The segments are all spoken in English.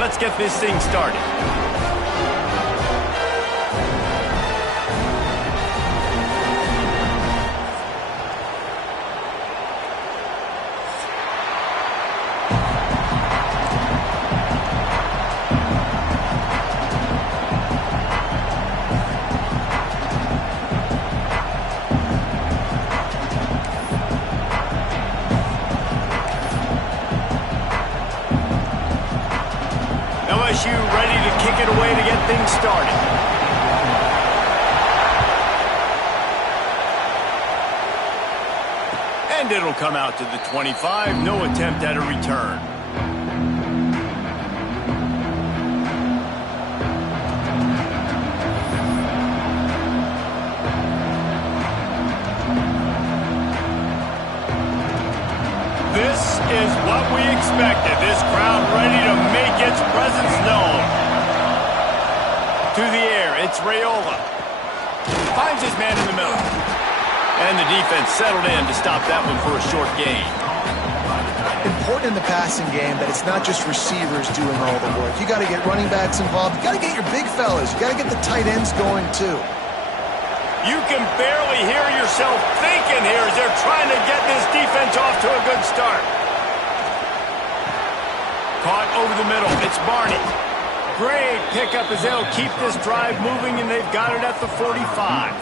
Let's get this thing started. LSU ready to kick it away to get things started. And it'll come out to the 25. No attempt at a return. This is what we expected. This crowd ready to make its presence known. To the air, it's Raiola. Finds his man in the middle. And the defense settled in to stop that one for a short gain. Important in the passing game that it's not just receivers doing all the work. You got to get running backs involved. You got to get your big fellas. You got to get the tight ends going too. You can barely hear yourself thinking here as they're trying to get this defense off to a good start. Caught over the middle. It's Barney. Great pickup as they'll keep this drive moving, and they've got it at the 45.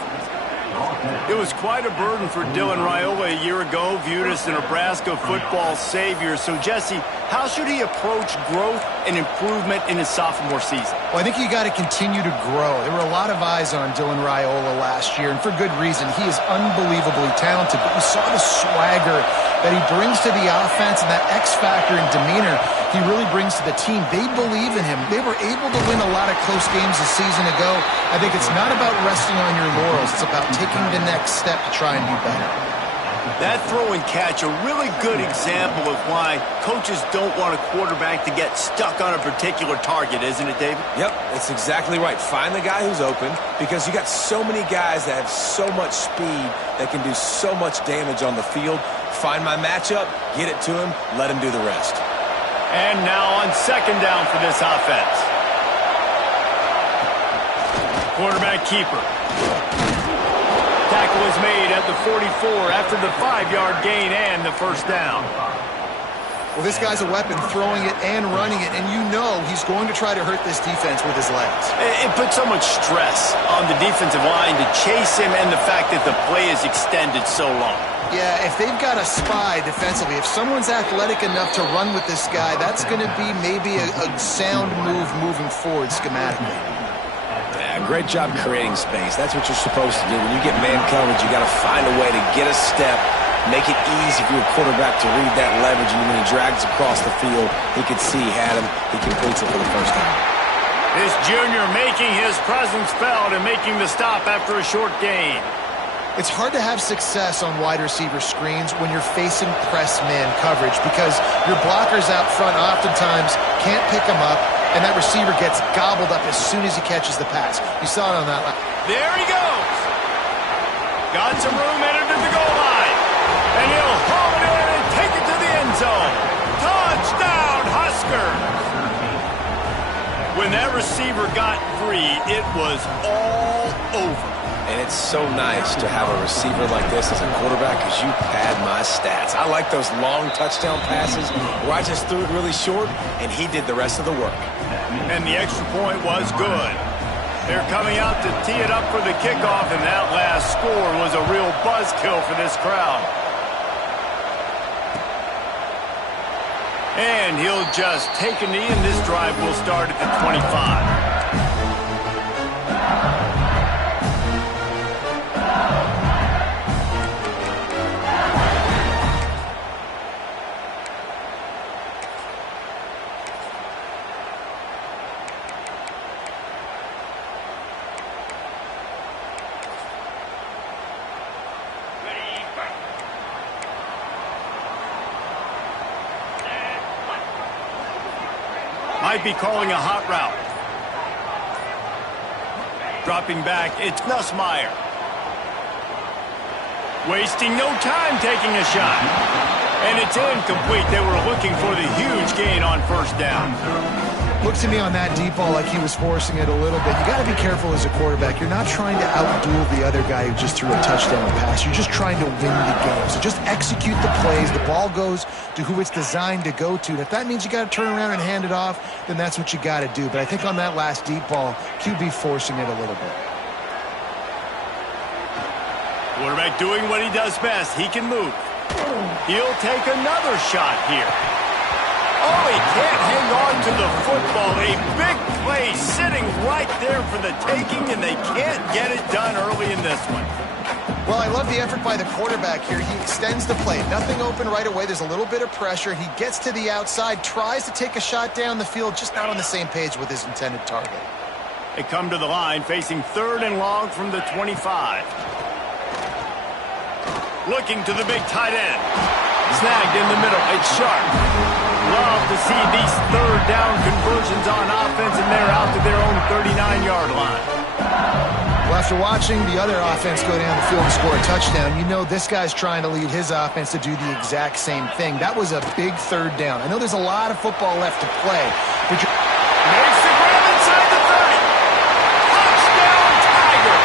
It was quite a burden for Dylan Raiola a year ago, viewed as the Nebraska football savior. So, Jesse, how should he approach growth and improvement in his sophomore season? Well, I think you got to continue to grow. There were a lot of eyes on Dylan Raiola last year, and for good reason. He is unbelievably talented, but you saw the swagger that he brings to the offense and that X factor and demeanor he really brings to the team. They believe in him. They were able to win a lot of close games a season ago. I think it's not about resting on your laurels. It's about taking the next step to try and do better. That throw and catch, a really good example of why coaches don't want a quarterback to get stuck on a particular target, isn't it, David? Yep, that's exactly right. Find the guy who's open, because you got so many guys that have so much speed that can do so much damage on the field. Find my matchup, get it to him, let him do the rest. And now on second down for this offense. Quarterback keeper. Tackle is made at the 44 after the 5-yard gain and the first down. Well, this guy's a weapon, throwing it and running it, and you know he's going to try to hurt this defense with his legs. It puts so much stress on the defensive line to chase him, and the fact that the play is extended so long. Yeah, if they've got a spy defensively, if someone's athletic enough to run with this guy, that's going to be maybe a sound move moving forward schematically. Yeah, great job creating space. That's what you're supposed to do. When you get man coverage, you got to find a way to get a step, make it easy for your quarterback to read that leverage, and when he drags across the field, he could see he had him. He completes it for the first time. This junior making his presence felt and making the stop after a short gain. It's hard to have success on wide receiver screens when you're facing press man coverage because your blockers out front oftentimes can't pick them up, and that receiver gets gobbled up as soon as he catches the pass. You saw it on that line. There he goes. Got some room, entered to the goal line. And he'll haul it in and take it to the end zone. Touchdown, Huskers. When that receiver got free, it was all over. And it's so nice to have a receiver like this as a quarterback because you pad my stats. I like those long touchdown passes where I just threw it really short and he did the rest of the work. And the extra point was good. They're coming out to tee it up for the kickoff, and that last score was a real buzzkill for this crowd. And he'll just take a knee, and this drive will start at the 25. Might be calling a hot route. Dropping back, it's Nussmeier. Wasting no time taking a shot. And it's incomplete. They were looking for the huge gain on first down. Looks to me on that deep ball like he was forcing it a little bit. You got to be careful as a quarterback. You're not trying to outduel the other guy who just threw a touchdown pass. You're just trying to win the game. So just execute the plays. The ball goes to who it's designed to go to. And if that means you got to turn around and hand it off, then that's what you got to do. But I think on that last deep ball, QB forcing it a little bit. Quarterback doing what he does best. He can move. He'll take another shot here. Oh, he can't hang on to the football. A big play sitting right there for the taking, and they can't get it done early in this one. Well, I love the effort by the quarterback here. He extends the play. Nothing open right away. There's a little bit of pressure. He gets to the outside, tries to take a shot down the field, just not on the same page with his intended target. They come to the line, facing 3rd and long from the 25. Looking to the big tight end. Snagged in the middle. It's Sharp. Love to see these 3rd down conversions on offense, and they're out to their own 39-yard line. Well, after watching the other offense go down the field and score a touchdown, you know this guy's trying to lead his offense to do the exact same thing. That was a big 3rd down. I know there's a lot of football left to play. But makes the grab inside the 30. Touchdown, Tiger.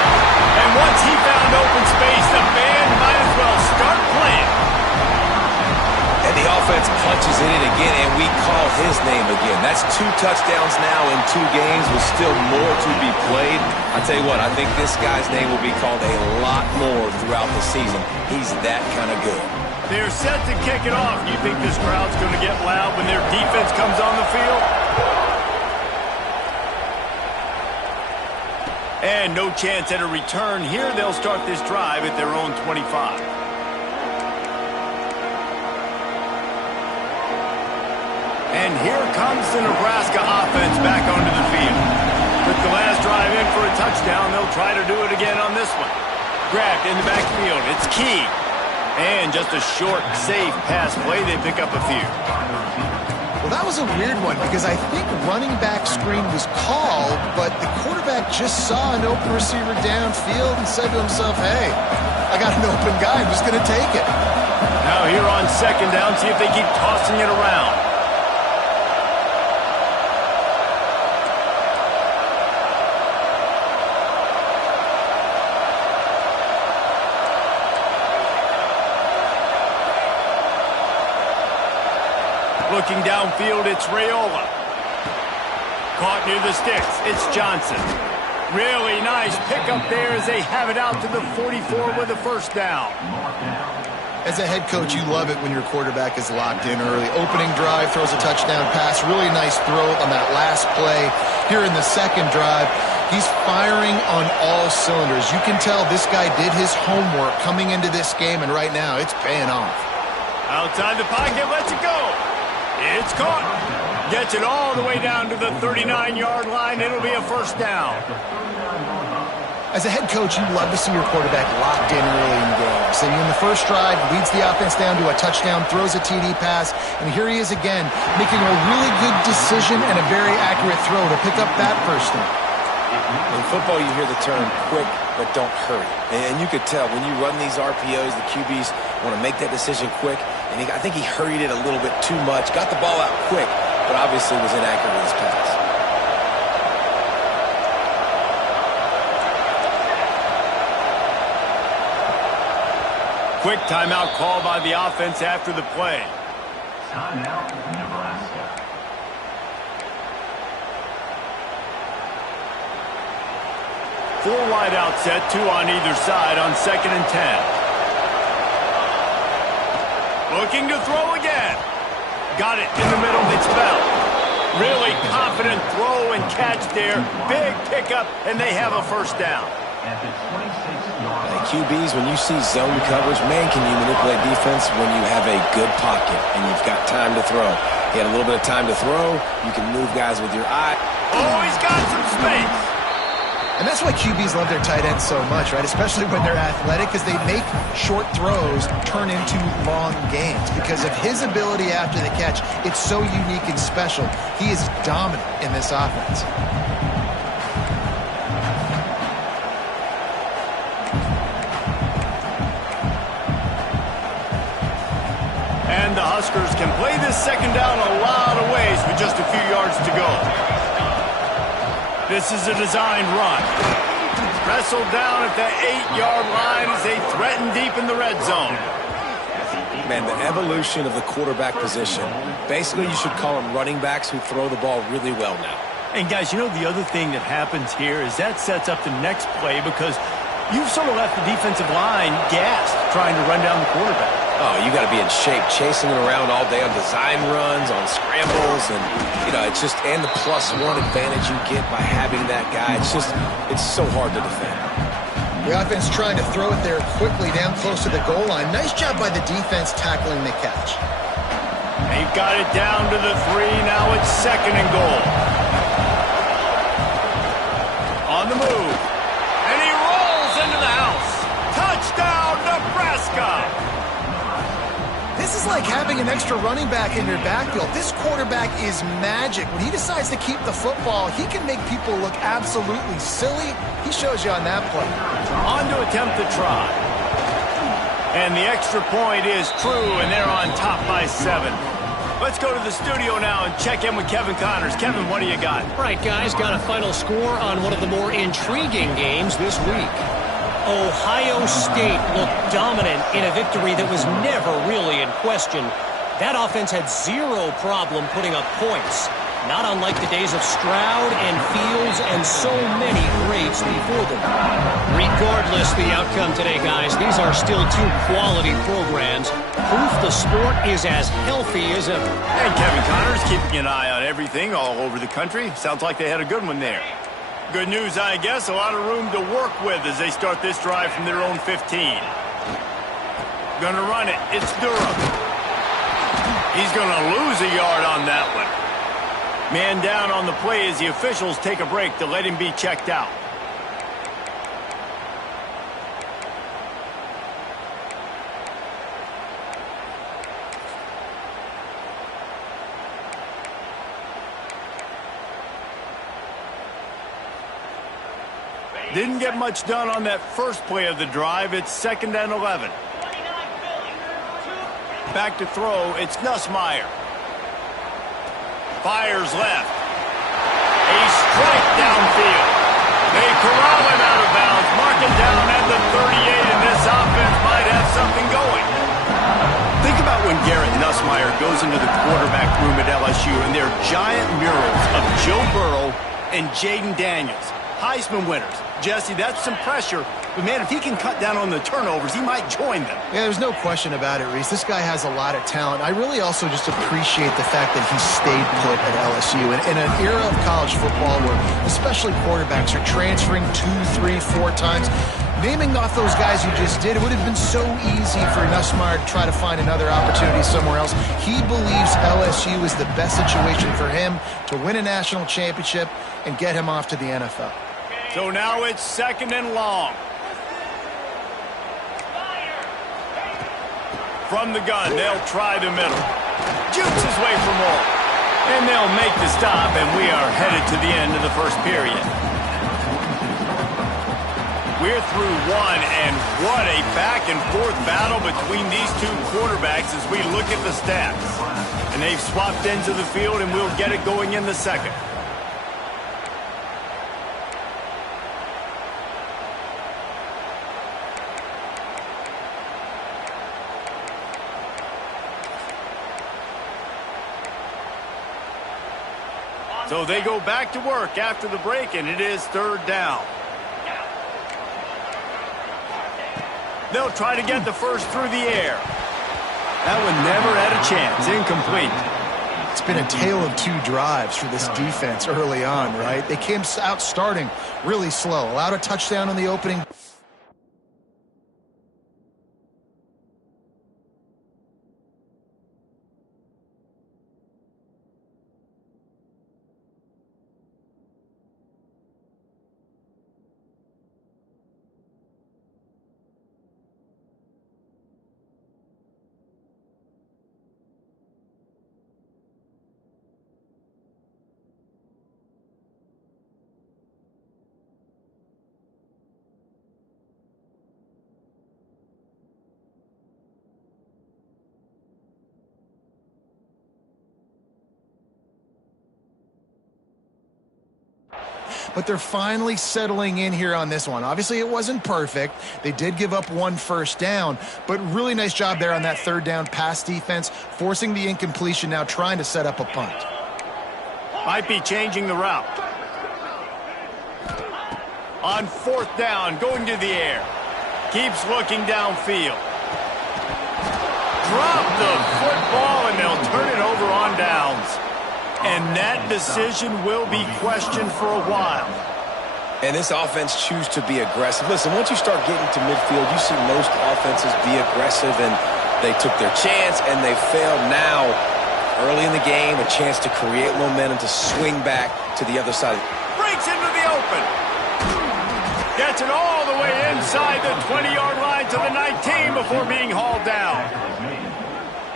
And once he found open space, the band might as well start playing. And the offense punches it in again, and we call his name again. That's 2 touchdowns now in 2 games with still more to be played. I tell you what, I think this guy's name will be called a lot more throughout the season. He's that kind of good. They're set to kick it off. Do you think this crowd's going to get loud when their defense comes on the field? And no chance at a return here. They'll start this drive at their own 25. And here comes the Nebraska offense back onto the field. With the last drive in for a touchdown, they'll try to do it again on this one. Grabbed in the backfield. It's Key. And just a short, safe pass play. They pick up a few. Well, that was a weird one because I think running back screen was called, but the quarterback just saw an open receiver downfield and said to himself, hey, I got an open guy. I'm just going to take it. Now here on 2nd down, see if they keep tossing it around. Looking downfield, it's Raiola. Caught near the sticks, it's Johnson. Really nice pickup there as they have it out to the 44 with a 1st down. As a head coach, you love it when your quarterback is locked in early. Opening drive, throws a touchdown pass. Really nice throw on that last play. Here in the 2nd drive, he's firing on all cylinders. You can tell this guy did his homework coming into this game, and right now it's paying off. Outside the pocket, lets it go. It's caught. Gets it all the way down to the 39-yard line. It'll be a 1st down. As a head coach, you love to see your quarterback locked in early in games. And in the 1st drive, leads the offense down to a touchdown, throws a TD pass, and here he is again, making a really good decision and a very accurate throw to pick up that 1st down. In football, you hear the term quick, but don't hurry. And you could tell when you run these RPOs, the QBs want to make that decision quick. And I think he hurried it a little bit too much, got the ball out quick, but obviously was inaccurate with his pass. Quick timeout call by the offense after the play. Timeout, Nebraska. Full wide out set, 2 on either side on 2nd and 10. Looking to throw again. Got it in the middle. It's Bell. Really confident throw and catch there. Big pickup, and they have a 1st down. At the 26-yard line. QBs, when you see zone coverage, man, can you manipulate defense when you have a good pocket and you've got time to throw. He had a little bit of time to throw. You can move guys with your eye. Oh, he's got some space. And that's why QBs love their tight ends so much, right? Especially when they're athletic, because they make short throws turn into long gains. Because of his ability after the catch, it's so unique and special. He is dominant in this offense. And the Huskers can play this 2nd down a lot of ways with just a few yards to go. This is a designed run. Wrestled down at the 8-yard line as they threaten deep in the red zone. Man, the evolution of the quarterback position. Basically, you should call them running backs who throw the ball really well now. And guys, you know the other thing that happens here is that sets up the next play because you've sort of left the defensive line gassed trying to run down the quarterback. Oh, you got to be in shape, chasing it around all day on design runs, on scrambles, and, you know, it's just, and the +1 advantage you get by having that guy. It's just, it's so hard to defend. The offense trying to throw it there quickly down close to the goal line. Nice job by the defense tackling the catch. They've got it down to the 3. Now it's 2nd and goal. On the move. And he rolls into the house. Touchdown, Nebraska! This is like having an extra running back in your backfield. This quarterback is magic. When he decides to keep the football, he can make people look absolutely silly. He shows you on that play. On to attempt the try. And the extra point is true, and they're on top by 7. Let's go to the studio now and check in with Kevin Connors. Kevin, what do you got? All right, guys, got a final score on one of the more intriguing games this week. Ohio State looked dominant in a victory that was never really in question. That offense had zero problem putting up points, not unlike the days of Stroud and Fields and so many greats before them. Regardless the outcome today, guys, these are still two quality programs. Proof the sport is as healthy as ever. And Kevin Connors keeping an eye on everything all over the country. Sounds like they had a good one there. Good news, I guess. A lot of room to work with as they start this drive from their own 15. Gonna run it. It's Durham. He's gonna lose a yard on that one. Man down on the play as the officials take a break to let him be checked out. Didn't get much done on that first play of the drive. It's 2nd and 11. Back to throw. It's Nussmeier. Fires left. A strike downfield. They corral him out of bounds. Mark it down at the 38, and this offense might have something going. Think about when Garrett Nussmeier goes into the quarterback room at LSU, and there are giant murals of Joe Burrow and Jaden Daniels. Heisman winners. Jesse, that's some pressure. But, man, if he can cut down on the turnovers, he might join them. Yeah, there's no question about it, Reese. This guy has a lot of talent. I really also just appreciate the fact that he stayed put at LSU. In an era of college football where especially quarterbacks are transferring 2, 3, 4 times, naming off those guys you just did, it would have been so easy for Nussmeier to try to find another opportunity somewhere else. He believes LSU is the best situation for him to win a national championship and get him off to the NFL. So now it's 2nd and long. From the gun, they'll try the middle. Jukes his way for more. And they'll make the stop, and we are headed to the end of the first period. We're through one, and what a back-and-forth battle between these two quarterbacks as we look at the stats. And they've swapped into the field, and we'll get it going in the second. So they go back to work after the break, and it is 3rd down. They'll try to get the first through the air. That one never had a chance. Incomplete. It's been a tale of 2 drives for this defense early on, right? They came out starting really slow. Allowed a touchdown on the opening. but they're finally settling in here on this one. Obviously, it wasn't perfect. They did give up 1 first down, but really nice job there on that 3rd down pass defense, forcing the incompletion, now trying to set up a punt. Might be changing the route. On 4th down, going to the air. Keeps looking downfield. Drop the football, and they'll turn it over on downs. And that decision will be questioned for a while. And this offense choose to be aggressive. Listen, once you start getting to midfield, you see most offenses be aggressive, and they took their chance, and they failed. Now, early in the game, a chance to create momentum to swing back to the other side. Breaks into the open. Gets it all the way inside the 20-yard line to the 19 before being hauled down.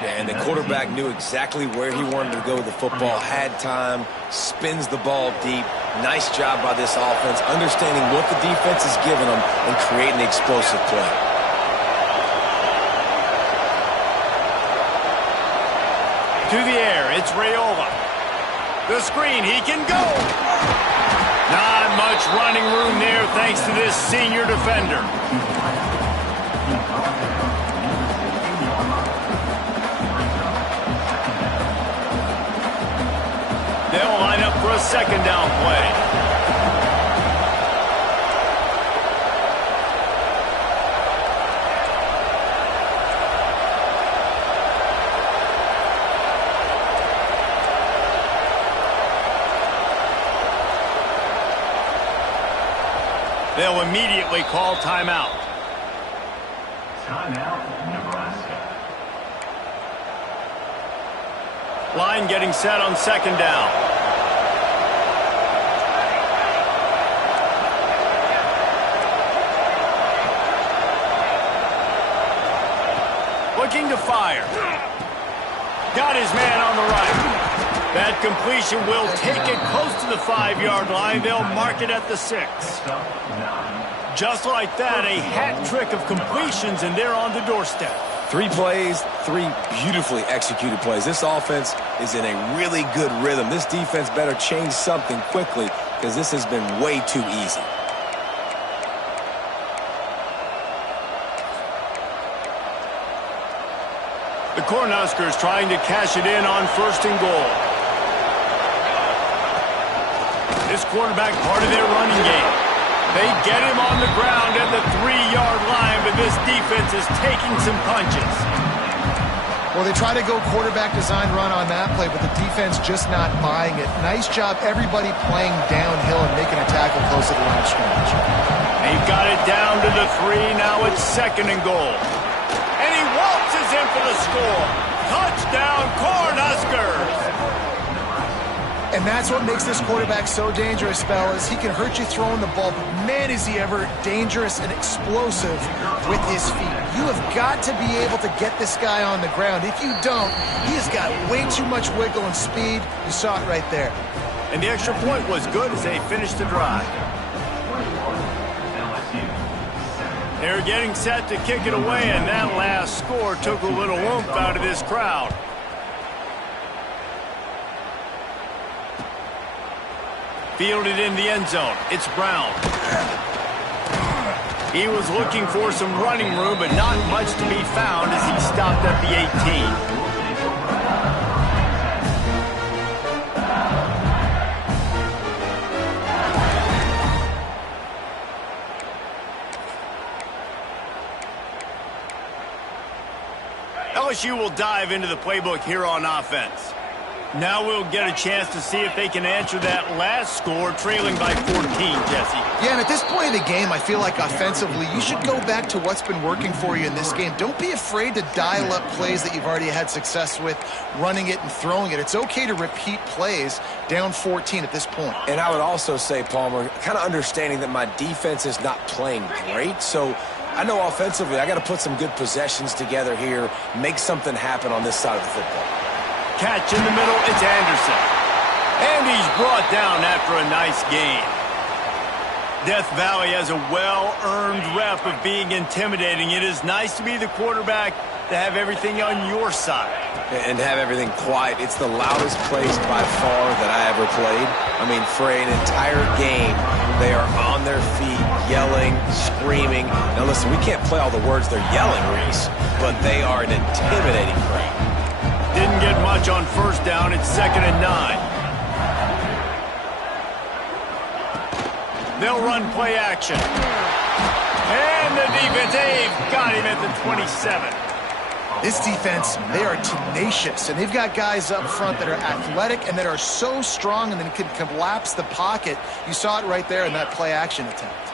Yeah, and the quarterback knew exactly where he wanted to go with the football, had time, spins the ball deep. Nice job by this offense, understanding what the defense is giving them and creating the explosive play. To the air, it's Raiola. The screen, he can go. Not much running room there thanks to this senior defender. They'll line up for a 2nd down play. They'll immediately call timeout. Timeout, Nebraska. Line getting set on 2nd down. Looking to fire. Got his man on the right. That completion will take it close to the 5-yard line. They'll mark it at the 6. Just like that, a hat trick of completions, and they're on the doorstep. 3 plays, 3 beautifully executed plays. This offense is in a really good rhythm. This defense better change something quickly because this has been way too easy. The Cornhuskers trying to cash it in on 1st and goal. This quarterback part of their running game. They get him on the ground at the 3-yard line, but this defense is taking some punches. Well, they try to go quarterback design run on that play, but the defense just not buying it. Nice job, everybody playing downhill and making a tackle close to the line of scrimmage. They've got it down to the 3. Now it's 2nd and goal. And he waltzes in for the score. Touchdown, Cornhuskers! And that's what makes this quarterback so dangerous, fellas. He can hurt you throwing the ball, but man, is he ever dangerous and explosive with his feet. You have got to be able to get this guy on the ground. If you don't, he has got way too much wiggle and speed. You saw it right there. And the extra point was good as they finished the drive. They're getting set to kick it away, and that last score took a little oomph out of this crowd. Fielded in the end zone. It's Brown. He was looking for some running room, but not much to be found as he stopped at the 18. LSU will dive into the playbook here on offense. Now we'll get a chance to see if they can answer that last score, trailing by 14, Jesse. Yeah, and at this point in the game, I feel like offensively, you should go back to what's been working for you in this game. Don't be afraid to dial up plays that you've already had success with, running it and throwing it. It's okay to repeat plays down 14 at this point. And I would also say, Palmer, kind of understanding that my defense is not playing great, so I know offensively I got to put some good possessions together here, make something happen on this side of the football. Catch in the middle, it's Anderson. And he's brought down after a nice gain. Death Valley has a well-earned rep of being intimidating. It is nice to be the quarterback to have everything on your side. And have everything quiet. It's the loudest place by far that I ever played. I mean, for an entire game, they are on their feet, yelling, screaming. Now listen, we can't play all the words they're yelling, Reese, but they are an intimidating crowd. Didn't get much on first down. It's 2nd and 9. They'll run play action. And the defense, they've got him at the 27. This defense, they are tenacious, and they've got guys up front that are athletic and that are so strong and then can collapse the pocket. You saw it right there in that play action attempt.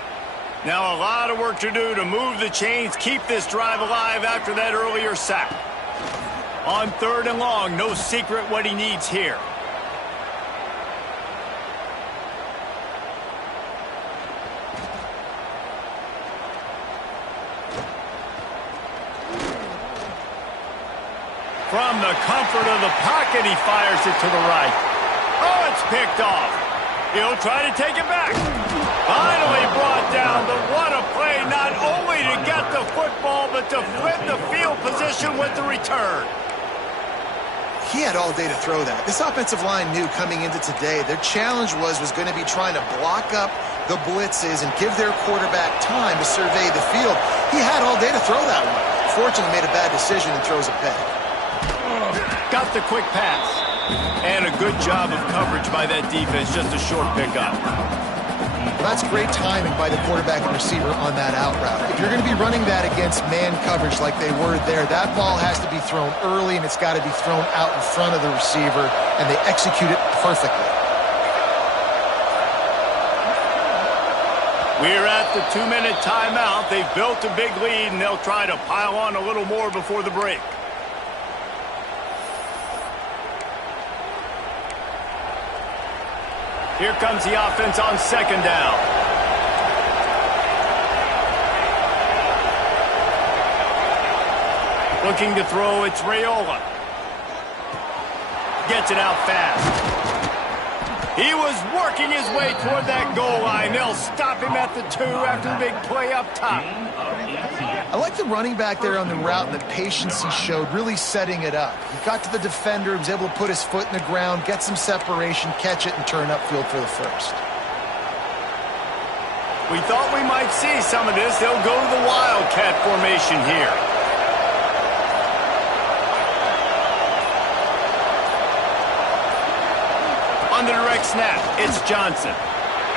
Now a lot of work to do to move the chains, keep this drive alive after that earlier sack. On 3rd and long, no secret what he needs here. From the comfort of the pocket, he fires it to the right. Oh, it's picked off. He'll try to take it back. Finally brought down, but what a play, not only to get the football, but to flip the field position with the return. He had all day to throw that. This offensive line knew coming into today their challenge was going to be trying to block up the blitzes and give their quarterback time to survey the field. He had all day to throw that one. Fortunately, made a bad decision and throws a pick. Got the quick pass. And a good job of coverage by that defense. Just a short pickup. Well, that's great timing by the quarterback and receiver on that out route. If you're going to be running that against man coverage like they were there, that ball has to be thrown early, and it's got to be thrown out in front of the receiver, and they execute it perfectly. We're at the 2-minute timeout. They've built a big lead, and they'll try to pile on a little more before the break. Here comes the offense on 2nd down. Looking to throw, it's Raiola. Gets it out fast. He was working his way toward that goal line. They'll stop him at the 2 after the big play up top. I like the running back there on the route and the patience he showed, really setting it up. He got to the defender, was able to put his foot in the ground, get some separation, catch it, and turn upfield for the first. We thought we might see some of this. They'll go to the Wildcat formation here. On the direct snap, it's Johnson.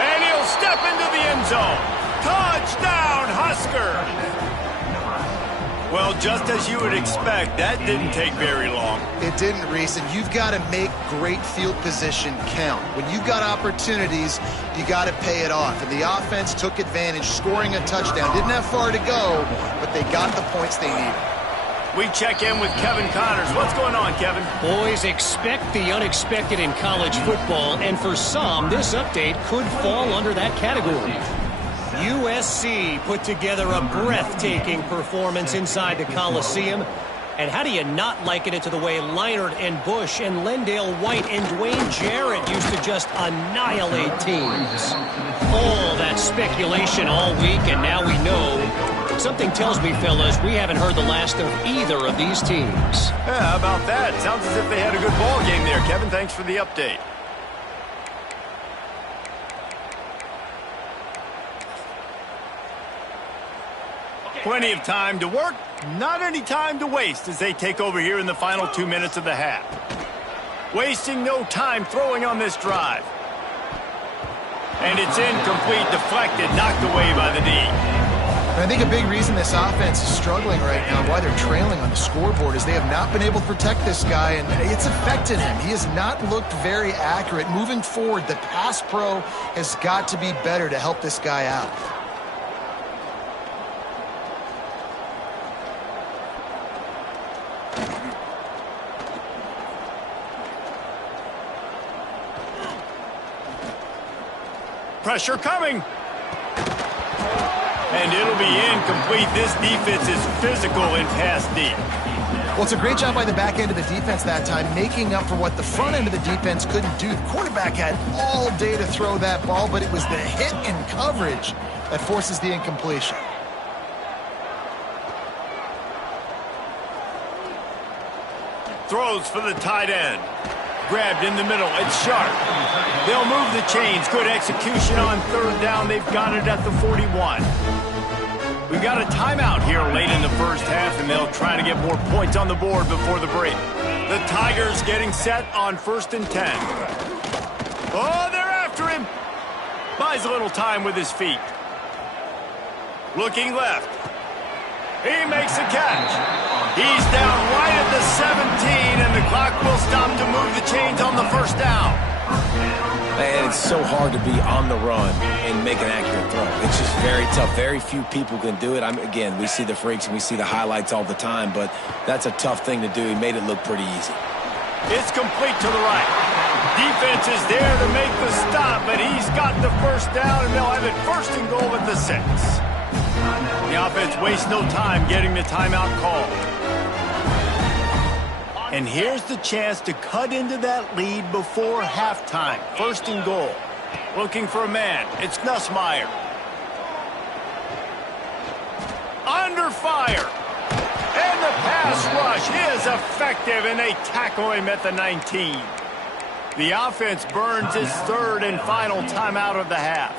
And he'll step into the end zone. Touchdown, Husker! Well, just as you would expect, that didn't take very long. It didn't, Reese, and you've got to make great field position count. When you've got opportunities, you got to pay it off. And the offense took advantage, scoring a touchdown. Didn't have far to go, but they got the points they needed. We check in with Kevin Connors. What's going on, Kevin? Boys, expect the unexpected in college football, and for some, this update could fall under that category. USC put together a breathtaking performance inside the Coliseum. And how do you not liken it to the way Leinart and Bush and Lendale White and Dwayne Jarrett used to just annihilate teams? All that speculation all week, and now we know. Something tells me, fellas, we haven't heard the last of either of these teams. Yeah, how about that? Sounds as if they had a good ball game there, Kevin. Thanks for the update. Plenty of time to work, not any time to waste as they take over here in the final 2 minutes of the half. Wasting no time throwing on this drive. And it's incomplete, deflected, knocked away by the D. I think a big reason this offense is struggling right now, why they're trailing on the scoreboard, is they have not been able to protect this guy, and it's affected him. He has not looked very accurate. Moving forward, the pass pro has got to be better to help this guy out. Pressure coming. And it'll be incomplete. This defense is physical in pass deep. Well, it's a great job by the back end of the defense that time, making up for what the front end of the defense couldn't do. The quarterback had all day to throw that ball, but it was the hit in coverage that forces the incompletion. throws for the tight end. Grabbed in the middle. It's sharp. They'll move the chains. Good execution on third down. They've got it at the 41. We've got a timeout here late in the first half, and they'll try to get more points on the board before the break. The Tigers getting set on 1st and 10. Oh, they're after him. Buys a little time with his feet. Looking left. He makes a catch. He's down right at the 17, and the clock will stop to move the chains on the first down. And it's so hard to be on the run and make an accurate throw. It's just very tough. Very few people can do it. Again, we see the freaks and we see the highlights all the time, but that's a tough thing to do. He made it look pretty easy. It's complete to the right. Defense is there to make the stop, but he's got the first down, and they'll have it 1st and goal at the 6. The offense wastes no time getting the timeout called. And here's the chance to cut into that lead before halftime. 1st and goal. Looking for a man. It's Nussmeier. Under fire. And the pass rush is effective, and they tackle him at the 19. The offense burns its 3rd and final timeout of the half.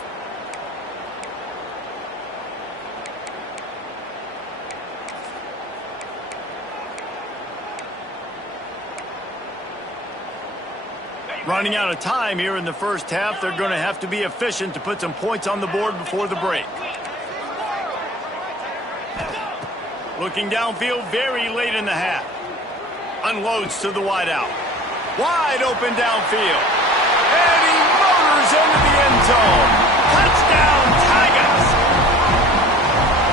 Running out of time here in the first half. They're going to have to be efficient to put some points on the board before the break. Looking downfield very late in the half. Unloads to the wideout. Wide open downfield. And he motors into the end zone. Touchdown, Tigers!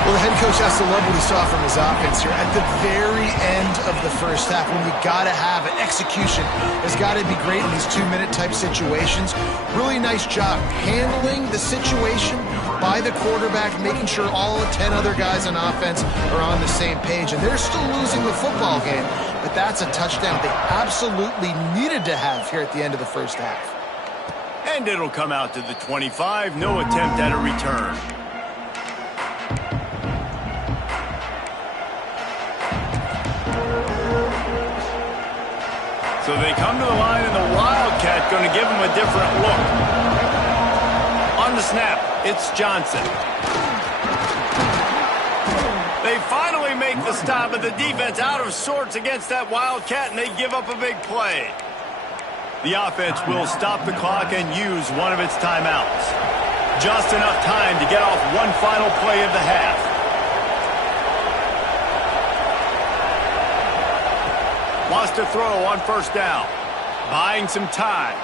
Well, the head coach has to love what he saw from his offense here at the very end of the first half, when you got to have it. Execution has got to be great in these 2-minute type situations. Really nice job handling the situation by the quarterback, making sure all 10 other guys on offense are on the same page. And they're still losing the football game, but that's a touchdown they absolutely needed to have here at the end of the first half. And it'll come out to the 25. No attempt at a return. So they come to the line, and the Wildcat going to give them a different look. On the snap, it's Johnson. They finally make the stop, but the defense out of sorts against that Wildcat, and they give up a big play. The offense will stop the clock and use one of its timeouts. Just enough time to get off one final play of the half. Wants to throw on 1st down. Buying some time.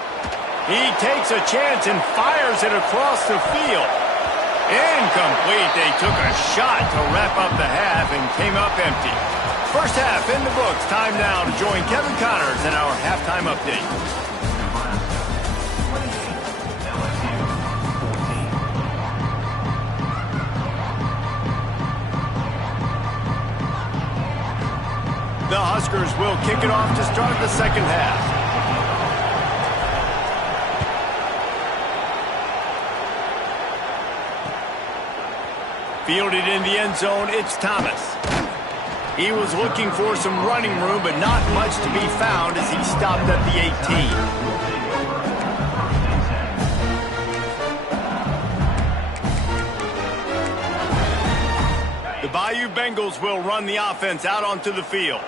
He takes a chance and fires it across the field. Incomplete. They took a shot to wrap up the half and came up empty. First half in the books. Time now to join Kevin Connors in our halftime update. The Huskers will kick it off to start the second half. Fielded in the end zone, it's Thomas. He was looking for some running room, but not much to be found as he stopped at the 18. The Bayou Bengals will run the offense out onto the field.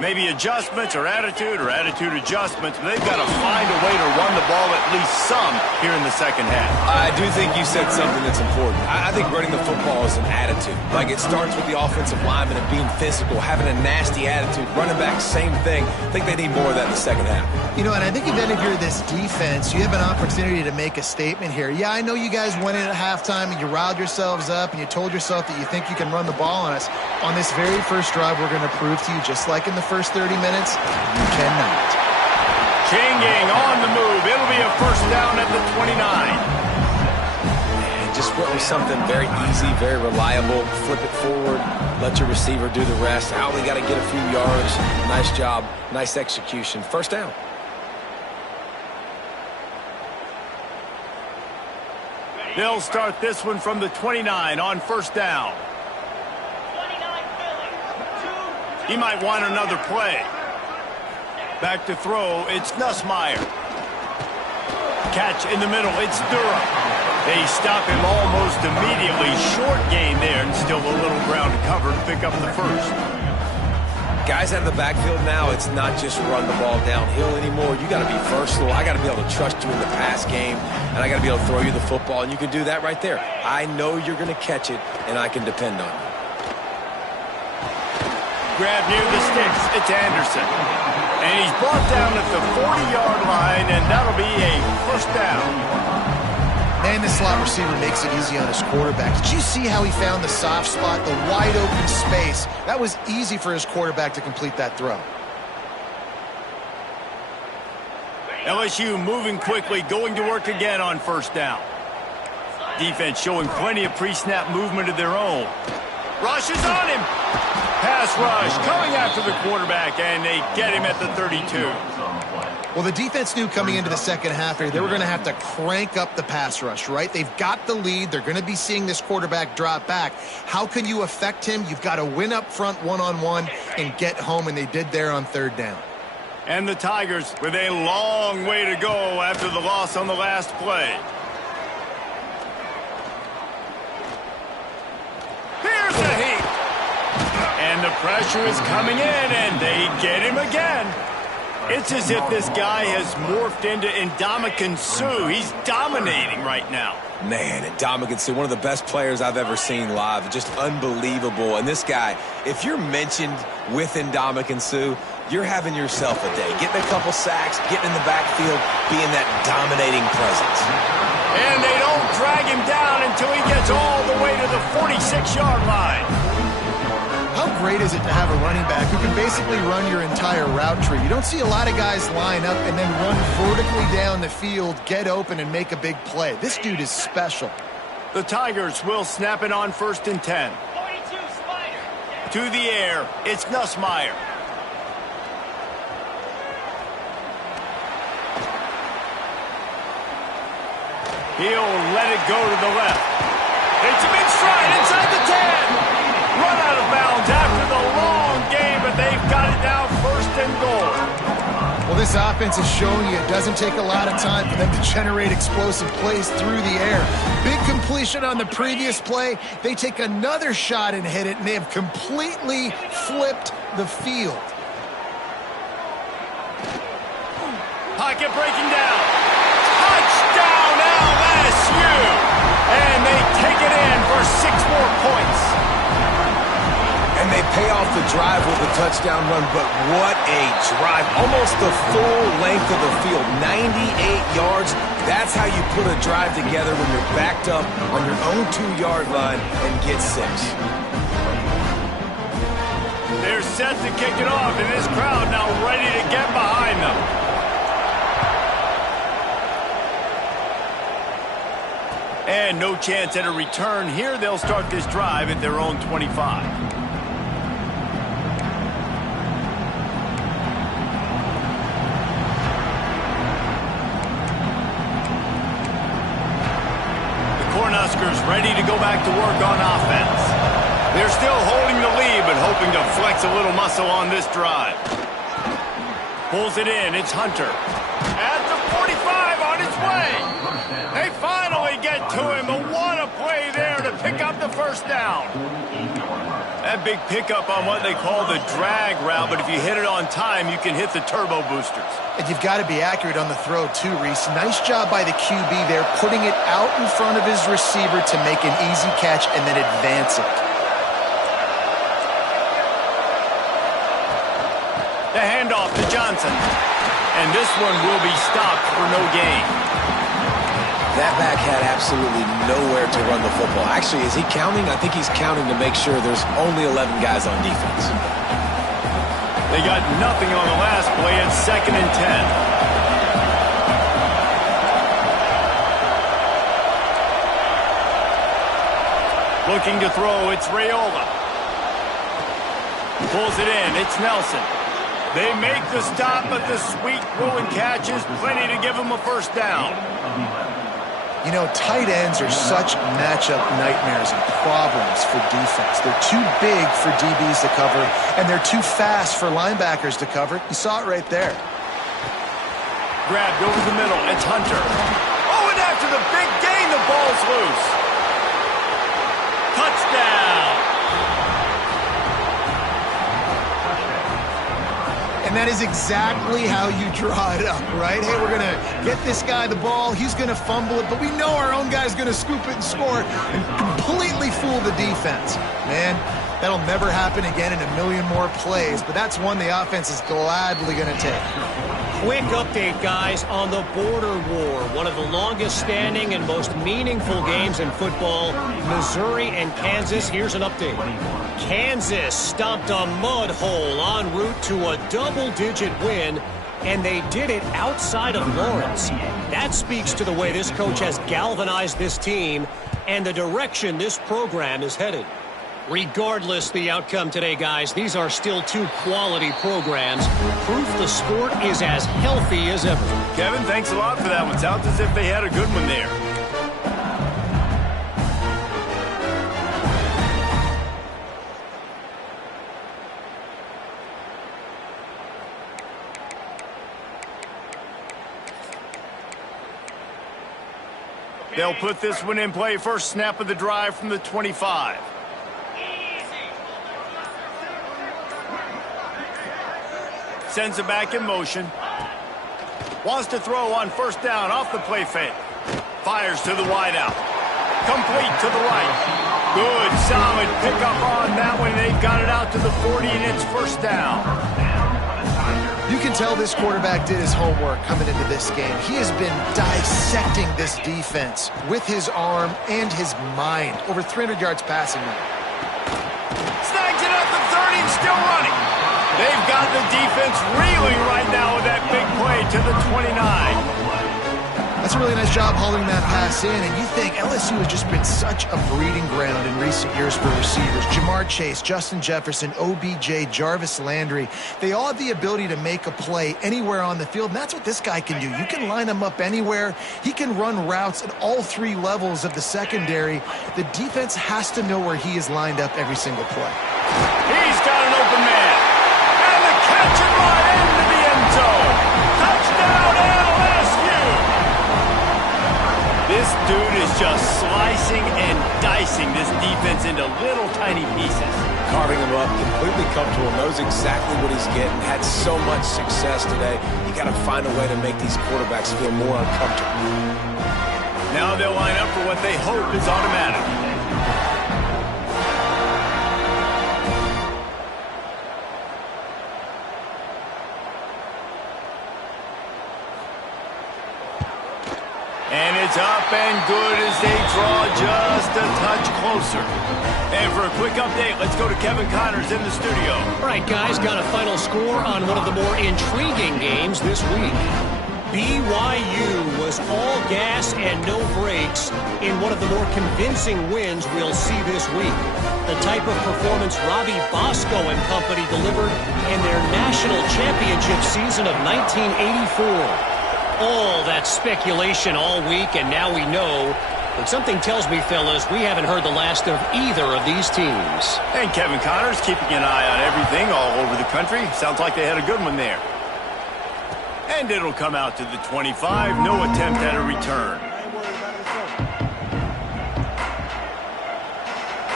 Maybe adjustments or attitude adjustments, but they've got to find a way to run the ball at least some here in the second half. I do think you said something that's important. I think running the football is an attitude. Like, it starts with the offensive lineman and being physical, having a nasty attitude. Running back, same thing. I think they need more of that in the second half. You know, and I think even if you're this defense, you have an opportunity to make a statement here. Yeah, I know you guys went in at halftime and you riled yourselves up and you told yourself that you think you can run the ball on us. On this very first drive, we're going to prove to you, just like in the first 30 minutes, you cannot. Changing on the move. It'll be a first down at the 29. And just went with something very easy, very reliable. Flip it forward. Let your receiver do the rest. I only got to get a few yards. Nice job. Nice execution. First down. They'll start this one from the 29 on first down. He might want another play. Back to throw, it's Nussmeier. Catch in the middle, it's Durham. They stop him almost immediately. Short gain there, and still a little ground to cover to pick up the first. Guys out of the backfield now, it's not just run the ball downhill anymore. You got to be versatile. I got to be able to trust you in the pass game, and I got to be able to throw you the football, and you can do that right there. I know you're going to catch it, and I can depend on you. Grab near the sticks, it's Anderson. And he's brought down at the 40-yard line, and that'll be a first down. And the slot receiver makes it easy on his quarterback. Did you see how he found the soft spot, the wide open space? That was easy for his quarterback to complete that throw. LSU moving quickly, going to work again on first down. Defense showing plenty of pre-snap movement of their own. Rush is on him. Pass rush coming after the quarterback, and they get him at the 32. Well, the defense knew coming into the second half here they were going to have to crank up the pass rush, right? They've got the lead. They're going to be seeing this quarterback drop back. How can you affect him? You've got to win up front one-on-one and get home, and they did there on third down. And the Tigers with a long way to go after the loss on the last play. Here's the heat. And the pressure is coming in, and they get him again. It's as if this guy has morphed into Ndamukong Suh. He's dominating right now. Man, Ndamukong Suh, one of the best players I've ever seen live. Just unbelievable. And this guy, if you're mentioned with Ndamukong Suh, you're having yourself a day. Getting a couple sacks, getting in the backfield, being that dominating presence. And they don't drag him down until he gets all the way to the 46-yard line. How great is it to have a running back who can basically run your entire route tree? You don't see a lot of guys line up and then run vertically down the field, get open, and make a big play. This dude is special. The Tigers will snap it on 1st and 10. To the air, it's Nussmeier. He'll let it go to the left. It's a big stride inside the 10. Run out of bounds after the long game, but they've got it now 1st and goal. Well, this offense is showing you it doesn't take a lot of time for them to generate explosive plays through the air. Big completion on the previous play. They take another shot and hit it, and they have completely flipped the field. Pocket breaking down. Touchdown LSU! And they take it in for 6 more points. And they pay off the drive with a touchdown run, but what a drive. Almost the full length of the field, 98 yards. That's how you put a drive together when you're backed up on your own 2-yard line and get 6. They're set to kick it off, and this crowd now ready to get behind them. And no chance at a return here. They'll start this drive at their own 25. Cornhuskers ready to go back to work on offense. They're still holding the lead, but hoping to flex a little muscle on this drive. Pulls it in. It's Hunter. At the 45 on its way. They finally get to him, but what a play there to pick up the first down. That big pickup on what they call the drag route, but if you hit it on time, you can hit the turbo boosters. And you've got to be accurate on the throw too, Reese. Nice job by the QB there, putting it out in front of his receiver to make an easy catch and then advance it. The handoff to Johnson. And this one will be stopped for no gain. That back had absolutely nowhere to run the football. Actually, is he counting? I think he's counting to make sure there's only 11 guys on defense. They got nothing on the last play. It's 2nd and 10. Looking to throw, it's Raiola. Pulls it in, it's Nelson. They make the stop, but the sweet throw and catch is plenty to give them a first down. You know, tight ends are such matchup nightmares and problems for defense. They're too big for DBs to cover, and they're too fast for linebackers to cover. You saw it right there. Grabbed over the middle. It's Hunter. Oh, and after the big gain, the ball's loose. Touchdown. And that is exactly how you draw it up, right? Hey, we're going to get this guy the ball. He's going to fumble it, but we know our own guy's going to scoop it and score and completely fool the defense. Man, that'll never happen again in a million more plays, but that's one the offense is gladly going to take. Quick update, guys, on the border war. One of the longest standing and most meaningful games in football. Missouri and Kansas. Here's an update. Kansas stomped a mud hole en route to a double-digit win, and they did it outside of Lawrence. That speaks to the way this coach has galvanized this team and the direction this program is headed. Regardless the outcome today, guys, these are still two quality programs. Proof the sport is as healthy as ever. Kevin, thanks a lot for that one. Sounds as if they had a good one there. They'll put this one in play. First snap of the drive from the 25. Sends it back in motion. Wants to throw on first down off the play fake. Fires to the wideout. Complete to the right. Good, solid pickup on that one. They've got it out to the 40, and it's first down. You can tell this quarterback did his homework coming into this game. He has been dissecting this defense with his arm and his mind. Over 300 yards passing now. Snags it at the 30 and still running. They've got the defense reeling right now with that big play to the 29. That's a really nice job hauling that pass in, and you think LSU has just been such a breeding ground in recent years for receivers. Jamar Chase, Justin Jefferson, OBJ, Jarvis Landry, they all have the ability to make a play anywhere on the field, and that's what this guy can do. You can line him up anywhere. He can run routes at all three levels of the secondary. The defense has to know where he is lined up every single play. He's got an open man. And the catch and run into the end zone. Touchdown, LSU! This dude is just slicing and dicing this defense into little tiny pieces. Carving him up, completely comfortable, knows exactly what he's getting, had so much success today. You got to find a way to make these quarterbacks feel more uncomfortable. Now they'll line up for what they hope is automatic. And it's up and good as they draw just a touch closer. And for a quick update, let's go to Kevin Connors in the studio. All right, guys, got a final score on one of the more intriguing games this week. BYU was all gas and no brakes in one of the more convincing wins we'll see this week. The type of performance Robbie Bosco and company delivered in their national championship season of 1984. All that speculation all week, and now we know. But something tells me, fellas, we haven't heard the last of either of these teams. And Kevin Connors keeping an eye on everything all over the country. Sounds like they had a good one there. And it'll come out to the 25. No attempt at a return.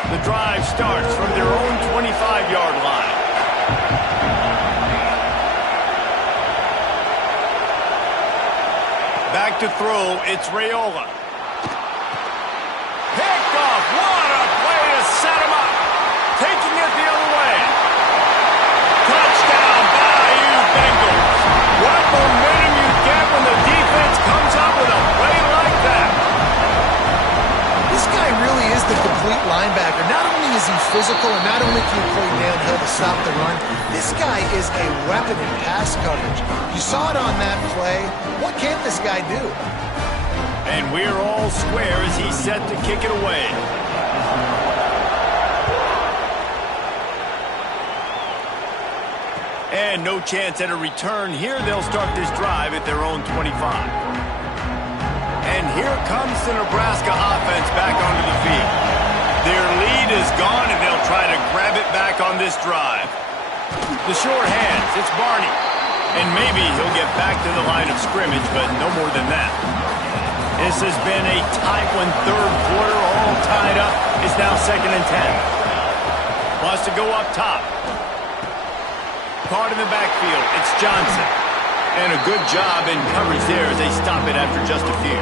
The drive starts from their own 25-yard line. Back to throw, it's Raiola. Picked off, what a play to set him up. Taking it the other way. Touchdown, Bayou Bengals. What momentum you get when the defense comes up with a play like that. This guy really is the complete linebacker. Not only is he physical and not only can he play downhill to stop the run, this guy is a weapon in pass coverage. You saw it on that play. What can't this guy do? And we're all square as he's set to kick it away. And no chance at a return here. They'll start this drive at their own 25. And here comes the Nebraska offense back onto the field. Their lead is gone, and they'll try to grab it back on this drive. The short hands, it's Barney. And maybe he'll get back to the line of scrimmage, but no more than that. This has been a tight one, third quarter, all tied up. It's now 2nd and 10. Wants to go up top. Caught in the backfield, it's Johnson. And a good job in coverage there as they stop it after just a few.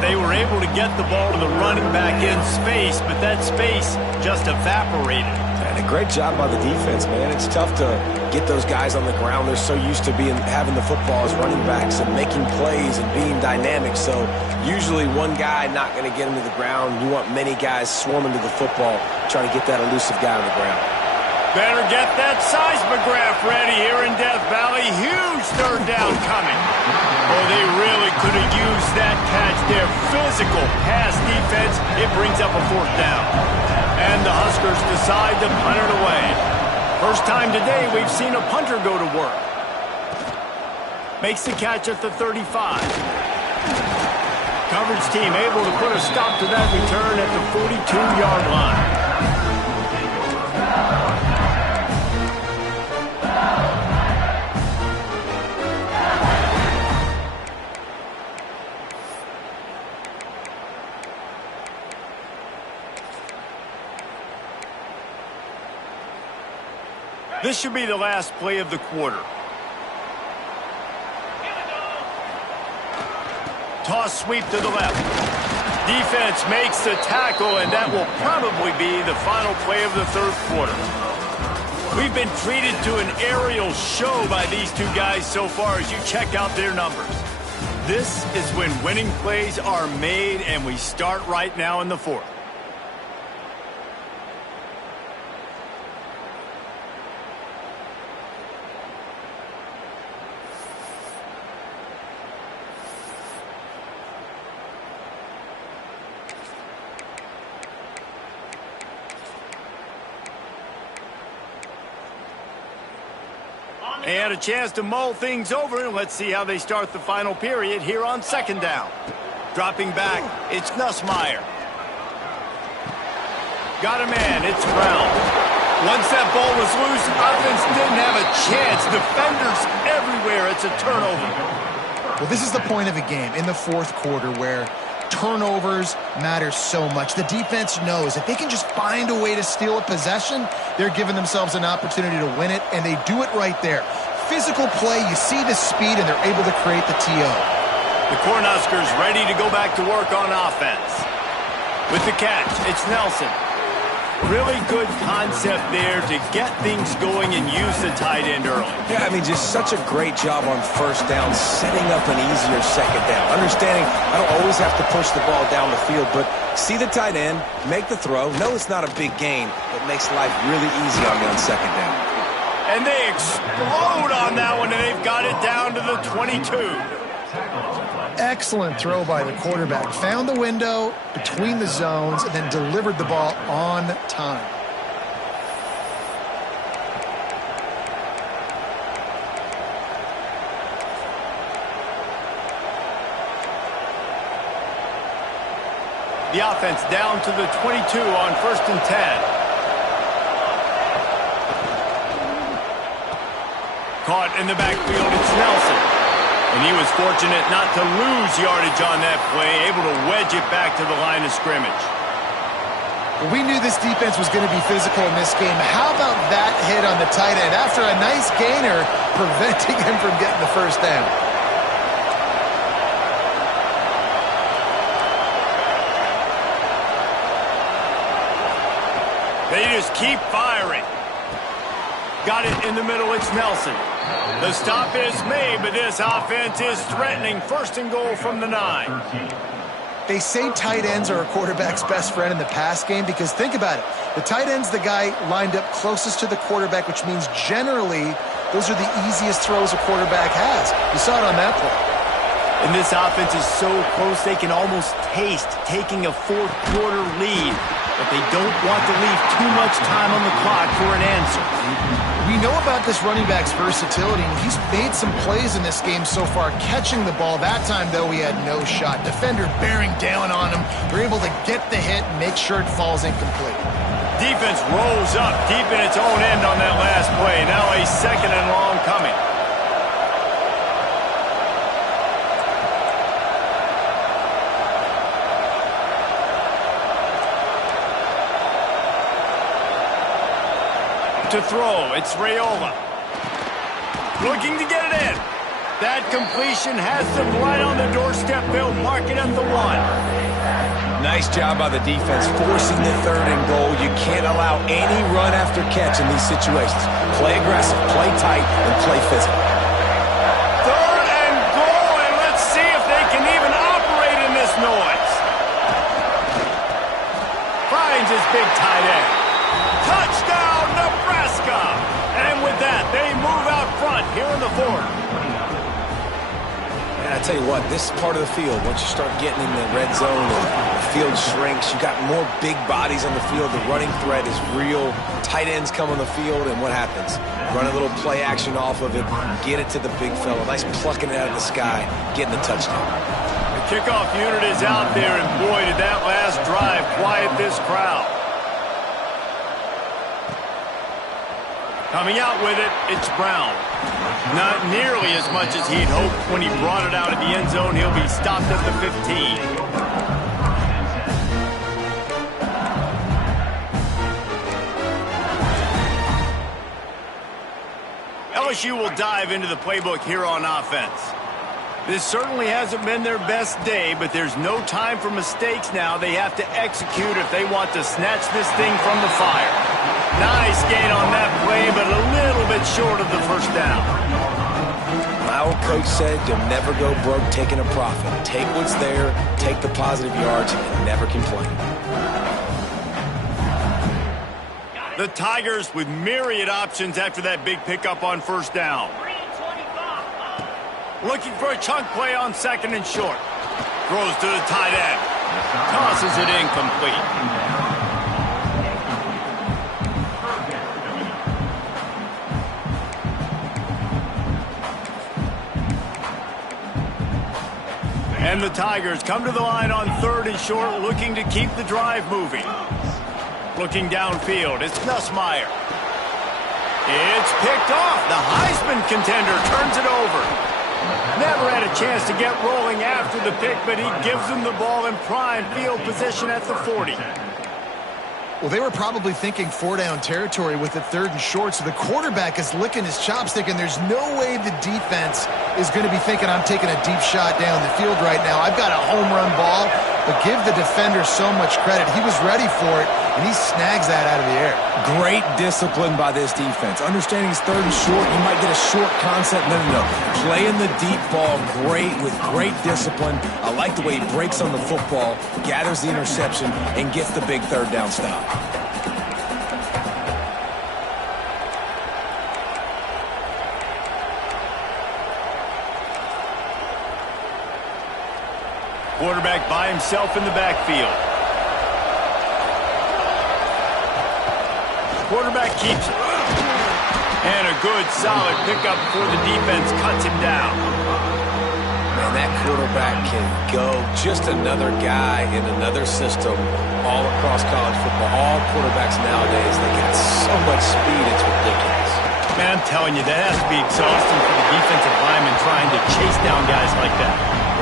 They were able to get the ball to the running back in space, but that space just evaporated. And a great job by the defense, man. It's tough to get those guys on the ground. They're so used to having the football as running backs and making plays and being dynamic. So usually one guy not going to get him to the ground. You want many guys swarming to the football, trying to get that elusive guy on the ground. Better get that seismograph ready here in Death Valley. Huge third down coming. Oh, they really could have used that catch there. Physical pass defense. It brings up a 4th down. And the Huskers decide to punt it away. First time today we've seen a punter go to work. Makes the catch at the 35. Coverage team able to put a stop to that return at the 42-yard line. This should be the last play of the quarter. Toss sweep to the left. Defense makes the tackle, and that will probably be the final play of the third quarter. We've been treated to an aerial show by these two guys so far as you check out their numbers. This is when winning plays are made, and we start right now in the 4th. And a chance to mull things over, and let's see how they start the final period here on 2nd down. Dropping back, it's Nussmeier. Got a man, it's Brown. Once that ball was loose, offense didn't have a chance. Defenders everywhere, it's a turnover. Well, this is the point of the game in the 4th quarter where turnovers matter so much. The defense knows if they can just find a way to steal a possession, they're giving themselves an opportunity to win it, and they do it right there. Physical play, you see the speed, and they're able to create the TO. The Cornhuskers ready to go back to work on offense. With the catch, it's Nelson. Really good concept there to get things going and use the tight end early. Yeah, I mean, just such a great job on 1st down, setting up an easier 2nd down. Understanding I don't always have to push the ball down the field, but see the tight end, make the throw. No, it's not a big gain, but makes life really easy on me on 2nd down. And they explode on that one, and they've got it down to the 22. Excellent throw by the quarterback. Found the window between the zones and then delivered the ball on time. The offense down to the 22 on 1st and 10. Caught in the backfield, it's Nelson. And he was fortunate not to lose yardage on that play, able to wedge it back to the line of scrimmage. Well, we knew this defense was going to be physical in this game. How about that hit on the tight end after a nice gainer preventing him from getting the 1st down? They just keep firing. Got it in the middle, it's Nelson. The stop is made, but this offense is threatening. 1st and goal from the 9. They say tight ends are a quarterback's best friend in the pass game because think about it. The tight end's the guy lined up closest to the quarterback, which means generally those are the easiest throws a quarterback has. You saw it on that play. And this offense is so close they can almost taste taking a fourth-quarter lead. But they don't want to leave too much time on the clock for an answer. We know about this running back's versatility, and he's made some plays in this game so far, catching the ball. That time, though, he had no shot. Defender bearing down on him. They're able to get the hit and make sure it falls incomplete. Defense rolls up deep in its own end on that last play. Now a second and long coming. To throw, it's Raiola. Looking to get it in. That completion has them right on the doorstep. They'll mark it at the 1. Nice job by the defense forcing the third and goal. You can't allow any run after catch in these situations. Play aggressive, play tight, and play physical. Third and goal, and let's see if they can even operate in this noise. Finds his big tight end. Touchdown, Nebraska! And with that, they move out front here in the 4th. And I tell you what, this part of the field, once you start getting in the red zone and the field shrinks, you got more big bodies on the field. The running threat is real. Tight ends come on the field, and what happens? Run a little play action off of it, get it to the big fella. Nice plucking it out of the sky, getting the touchdown. The kickoff unit is out there, and boy, did that last drive quiet this crowd. Coming out with it, it's Brown. Not nearly as much as he'd hoped when he brought it out of the end zone. He'll be stopped at the 15. LSU will dive into the playbook here on offense. This certainly hasn't been their best day, but there's no time for mistakes now. They have to execute if they want to snatch this thing from the fire. Nice gain on that play, but a little bit short of the first down. My old coach said you'll never go broke taking a profit. Take what's there, take the positive yards, and never complain. The Tigers with myriad options after that big pickup on first down. Looking for a chunk play on second and short. Throws to the tight end. Tosses it incomplete. And the Tigers come to the line on third and short, looking to keep the drive moving. Looking downfield, it's Nussmeier. It's picked off. The Heisman contender turns it over. Never had a chance to get rolling after the pick, but he gives them the ball in prime field position at the 40. Well, they were probably thinking 4-down territory with it third and short, so the quarterback is licking his chops thinking there's no way the defense is going to be thinking I'm taking a deep shot down the field right now. I've got a home run ball, but give the defender so much credit. He was ready for it, and he snags that out of the air. Great discipline by this defense. Understanding he's third and short, you might get a short concept. No. Playing the deep ball with great discipline. I like the way he breaks on the football, gathers the interception, and gets the big third down stop. Quarterback by himself in the backfield. Quarterback keeps it. And a good, solid pickup before the defense cuts him down. Man, that quarterback can go. Just another guy in another system all across college football. All quarterbacks nowadays, they got so much speed, it's ridiculous. Man, I'm telling you, that has to be exhausting for the defensive lineman trying to chase down guys like that.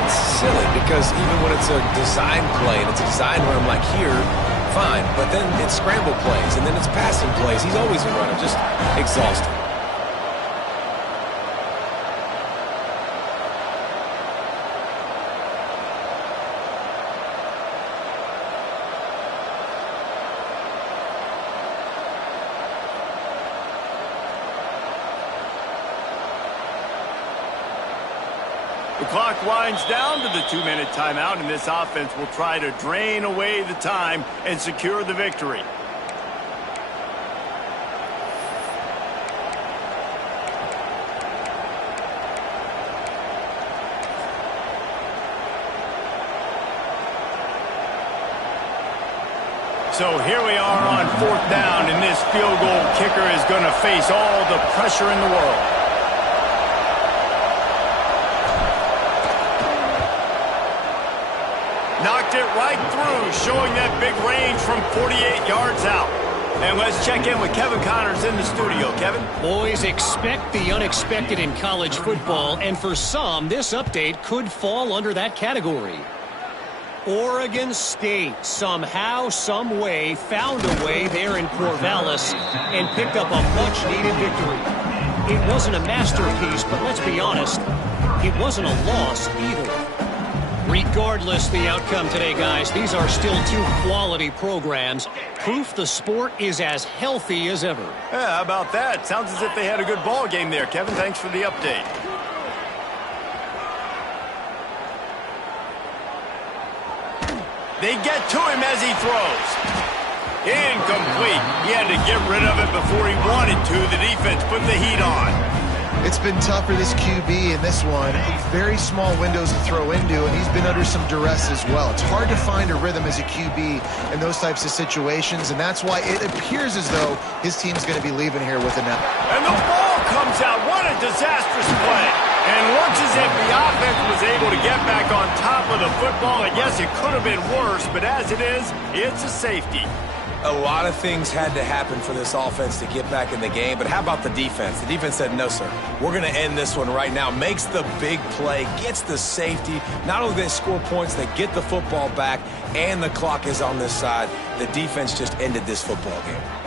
It's silly because even when it's a design play and it's a design run like here, fine, but then it's scramble plays and then it's passing plays. He's always a runner, just exhausting. The clock winds down to the 2-minute timeout, and this offense will try to drain away the time and secure the victory. So here we are on 4th down, and this field goal kicker is going to face all the pressure in the world. Knocked it right through, showing that big range from 48 yards out. And let's check in with Kevin Connors in the studio. Kevin? Boys, expect the unexpected in college football, and for some, this update could fall under that category. Oregon State somehow, some way, found a way there in Corvallis and picked up a much-needed victory. It wasn't a masterpiece, but let's be honest, it wasn't a loss either. Regardless the outcome today, guys, these are still two quality programs. Proof the sport is as healthy as ever. Yeah, how about that? Sounds as if they had a good ball game there. Kevin, thanks for the update. They get to him as he throws. Incomplete. He had to get rid of it before he wanted to. The defense put the heat on. It's been tough for this QB in this one. Very small windows to throw into, and he's been under some duress as well. It's hard to find a rhythm as a QB in those types of situations, and that's why it appears as though his team's going to be leaving here with a net. And the ball comes out. What a disastrous play. And looks as if the offense was able to get back on top of the football. And yes, it could have been worse, but as it is, it's a safety. A lot of things had to happen for this offense to get back in the game, but how about the defense? The defense said, no, sir, we're going to end this one right now. Makes the big play, gets the safety. Not only do they score points, they get the football back, and the clock is on this side. The defense just ended this football game.